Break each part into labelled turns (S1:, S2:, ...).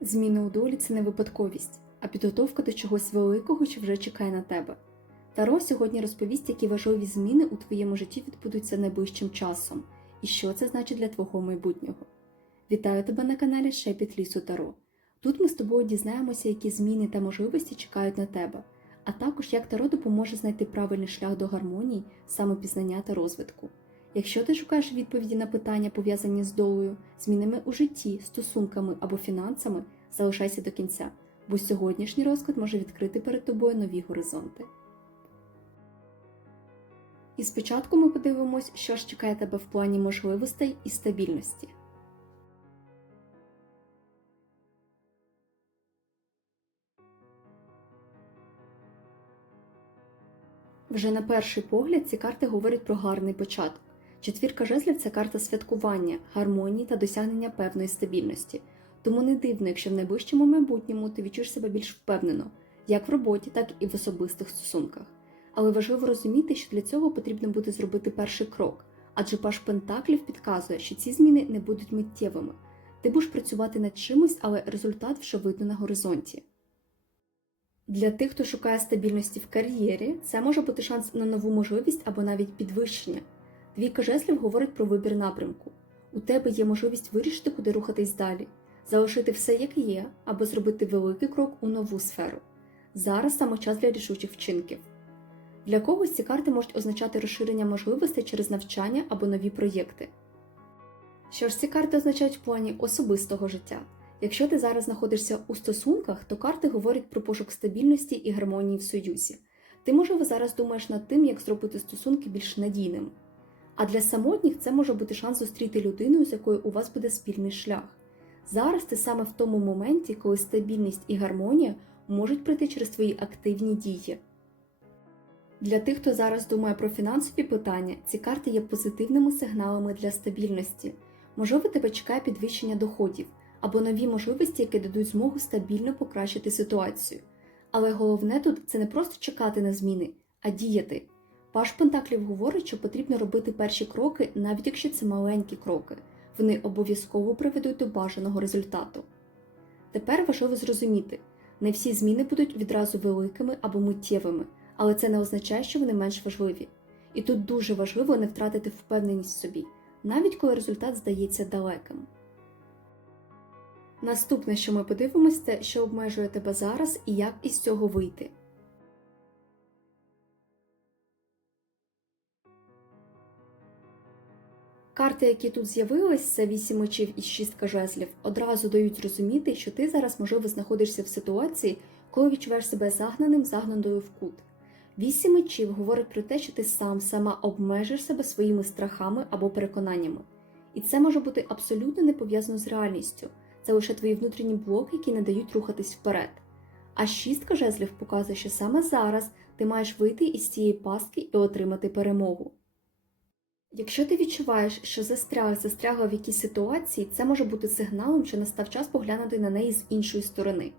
S1: Зміни у долі це не випадковість, а підготовка до чогось великого, що вже чекає на тебе. Таро сьогодні розповість, які важливі зміни у твоєму житті відбудуться найближчим часом, і що це значить для твого майбутнього. Вітаю тебе на каналі Шепіт Лісу Таро. Тут ми з тобою дізнаємося, які зміни та можливості чекають на тебе, а також як Таро допоможе знайти правильний шлях до гармонії, самопізнання та розвитку. Якщо ти шукаєш відповіді на питання, пов'язані з долею, змінами у житті, стосунками або фінансами, залишайся до кінця, бо сьогоднішній розклад може відкрити перед тобою нові горизонти. І спочатку ми подивимось, що ж чекає тебе в плані можливостей і стабільності. Вже на перший погляд ці карти говорять про гарний початок. Четвірка жезлів це карта святкування, гармонії та досягнення певної стабільності. Тому не дивно, якщо в найближчому майбутньому ти відчуєш себе більш впевнено, як в роботі, так і в особистих стосунках. Але важливо розуміти, що для цього потрібно буде зробити перший крок, адже паш Пентаклів підказує, що ці зміни не будуть миттєвими. Ти будеш працювати над чимось, але результат вже видно на горизонті. Для тих, хто шукає стабільності в кар'єрі, це може бути шанс на нову можливість або навіть підвищення. Двійка жезлів говорить про вибір напрямку. У тебе є можливість вирішити, куди рухатись далі, залишити все як є, або зробити великий крок у нову сферу. Зараз саме час для рішучих вчинків. Для когось ці карти можуть означати розширення можливостей через навчання або нові проєкти. Що ж ці карти означають в плані особистого життя? Якщо ти зараз знаходишся у стосунках, то карти говорять про пошук стабільності і гармонії в союзі. Ти, можливо, зараз думаєш над тим, як зробити стосунки більш надійними. А для самотніх це може бути шанс зустріти людину, з якою у вас буде спільний шлях. Зараз ти саме в тому моменті, коли стабільність і гармонія можуть прийти через твої активні дії. Для тих, хто зараз думає про фінансові питання, ці карти є позитивними сигналами для стабільності. Можливо, тебе чекає підвищення доходів або нові можливості, які дадуть змогу стабільно покращити ситуацію. Але головне тут це не просто чекати на зміни, а діяти. Паш Пентаклів говорить, що потрібно робити перші кроки, навіть якщо це маленькі кроки, вони обов'язково приведуть до бажаного результату. Тепер важливо зрозуміти, не всі зміни будуть відразу великими або миттєвими, але це не означає, що вони менш важливі. І тут дуже важливо не втратити впевненість в собі, навіть коли результат здається далеким. Наступне, що ми подивимося, що обмежує тебе зараз і як із цього вийти. Карти, які тут з'явились, це вісім мечів і шістка жезлів, одразу дають зрозуміти, що ти зараз, можливо, знаходишся в ситуації, коли відчуваєш себе загнаним, загнаною в кут. Вісім мечів говорить про те, що ти сам сама обмежиш себе своїми страхами або переконаннями. І це може бути абсолютно не пов'язано з реальністю, це лише твої внутрішні блоки, які не дають рухатись вперед. А шістка жезлів показує, що саме зараз ти маєш вийти із цієї пастки і отримати перемогу. Якщо ти відчуваєш, що застряг, застрягла в якійсь ситуації, це може бути сигналом, що настав час поглянути на неї з іншої сторони.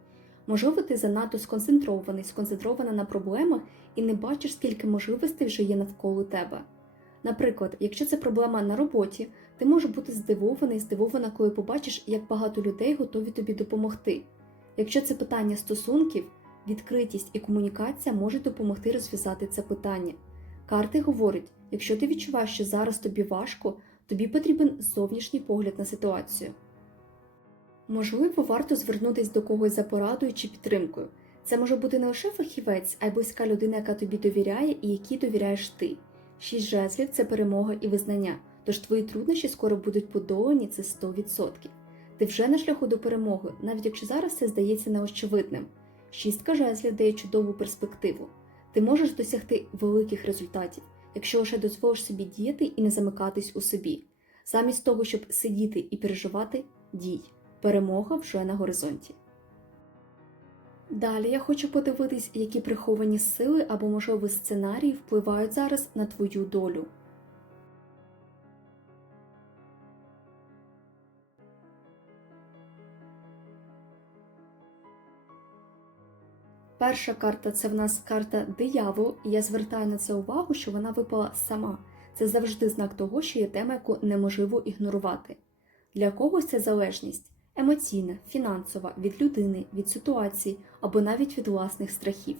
S1: Можливо, ти занадто сконцентрований, сконцентрована на проблемах і не бачиш, скільки можливостей вже є навколо тебе. Наприклад, якщо це проблема на роботі, ти можеш бути здивований, здивована, коли побачиш, як багато людей готові тобі допомогти. Якщо це питання стосунків, відкритість і комунікація можуть допомогти розв'язати це питання. Карти говорять, якщо ти відчуваєш, що зараз тобі важко, тобі потрібен зовнішній погляд на ситуацію. Можливо, варто звернутися до когось за порадою чи підтримкою. Це може бути не лише фахівець, а й близька людина, яка тобі довіряє і якій довіряєш ти. Шість жезлів це перемога і визнання, тож твої труднощі скоро будуть подолані це 100%. Ти вже на шляху до перемоги, навіть якщо зараз це здається неочевидним. Шістка жезлів дає чудову перспективу. Ти можеш досягти великих результатів, якщо лише дозволиш собі діяти і не замикатись у собі. Замість того, щоб сидіти і переживати, дій. Перемога вже на горизонті. Далі я хочу подивитись, які приховані сили або можливі сценарії впливають зараз на твою долю. Перша карта це в нас карта диявол, і я звертаю на це увагу, що вона випала сама. Це завжди знак того, що є тема, яку неможливо ігнорувати. Для когось це залежність, емоційна, фінансова, від людини, від ситуації або навіть від власних страхів.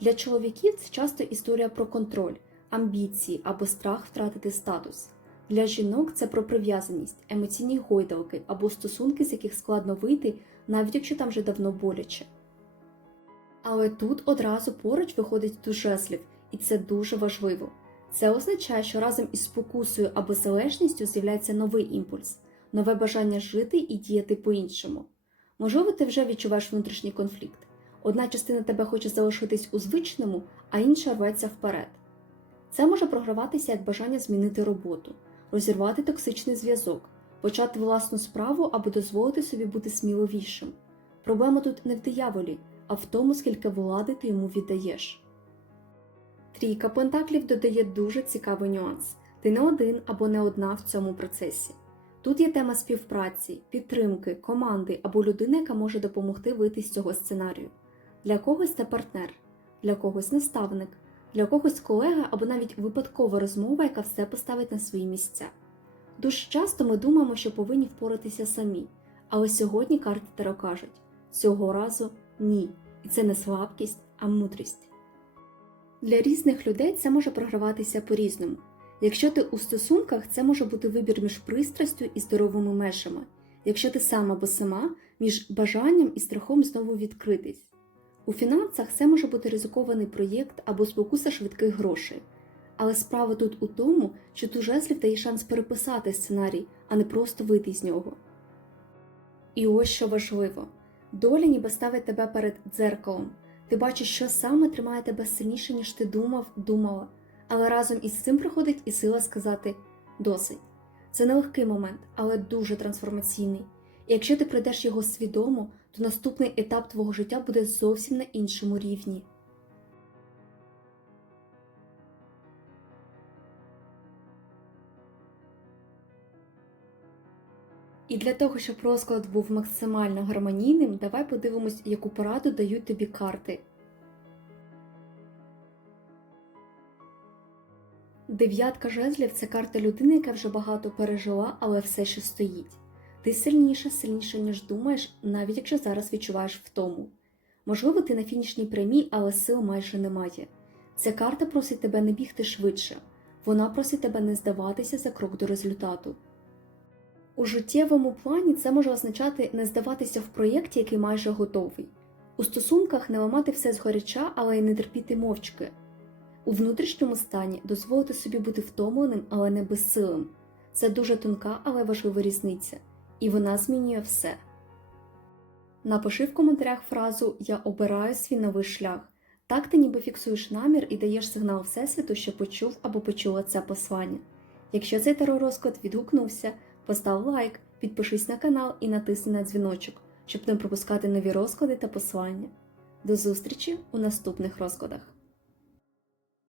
S1: Для чоловіків це часто історія про контроль, амбіції або страх втратити статус. Для жінок це про прив'язаність, емоційні гойдалки або стосунки, з яких складно вийти, навіть якщо там вже давно боляче. Але тут одразу поруч виходить до жезлів, і це дуже важливо. Це означає, що разом із спокусою або залежністю з'являється новий імпульс, нове бажання жити і діяти по-іншому. Можливо, ти вже відчуваєш внутрішній конфлікт. Одна частина тебе хоче залишитись у звичному, а інша рветься вперед. Це може програватися як бажання змінити роботу, розірвати токсичний зв'язок, почати власну справу або дозволити собі бути сміливішим. Проблема тут не в дияволі, а в тому, скільки влади ти йому віддаєш. Трійка пентаклів додає дуже цікавий нюанс. Ти не один або не одна в цьому процесі. Тут є тема співпраці, підтримки, команди або людина, яка може допомогти вийти з цього сценарію. Для когось це партнер, для когось наставник, для когось колега або навіть випадкова розмова, яка все поставить на свої місця. Дуже часто ми думаємо, що повинні впоратися самі, але сьогодні карти Таро кажуть цього разу ні. І це не слабкість, а мудрість. Для різних людей це може програватися по-різному. Якщо ти у стосунках, це може бути вибір між пристрастю і здоровими межами. Якщо ти сам або сама, між бажанням і страхом знову відкритись. У фінансах це може бути ризикований проєкт або спокуса швидких грошей. Але справа тут у тому, що ту жезлів дає шанс переписати сценарій, а не просто вийти з нього. І ось що важливо: доля ніби ставить тебе перед дзеркалом. Ти бачиш, що саме тримає тебе сильніше, ніж ти думав, думала. Але разом із цим приходить і сила сказати досить. Це нелегкий момент, але дуже трансформаційний. І якщо ти пройдеш його свідомо, то наступний етап твого життя буде зовсім на іншому рівні. І для того, щоб розклад був максимально гармонійним, давай подивимось, яку пораду дають тобі карти. Дев'ятка жезлів це карта людини, яка вже багато пережила, але все ще стоїть. Ти сильніша, сильніша, ніж думаєш, навіть якщо зараз відчуваєш втому. Можливо, ти на фінішній прямій, але сил майже немає. Ця карта просить тебе не бігти швидше, вона просить тебе не здаватися за крок до результату. У життєвому плані це може означати не здаватися в проєкті, який майже готовий. У стосунках не ламати все згоряча, але й не терпіти мовчки. У внутрішньому стані дозволити собі бути втомленим, але не безсилим. Це дуже тонка, але важлива різниця, і вона змінює все. Напиши в коментарях фразу Я обираю свій новий шлях. Так ти ніби фіксуєш намір і даєш сигнал Всесвіту, що почув або почула це послання. Якщо цей теророзклад відгукнувся, постав лайк, підпишись на канал і натисни на дзвіночок, щоб не пропускати нові розклади та послання. До зустрічі у наступних розкладах!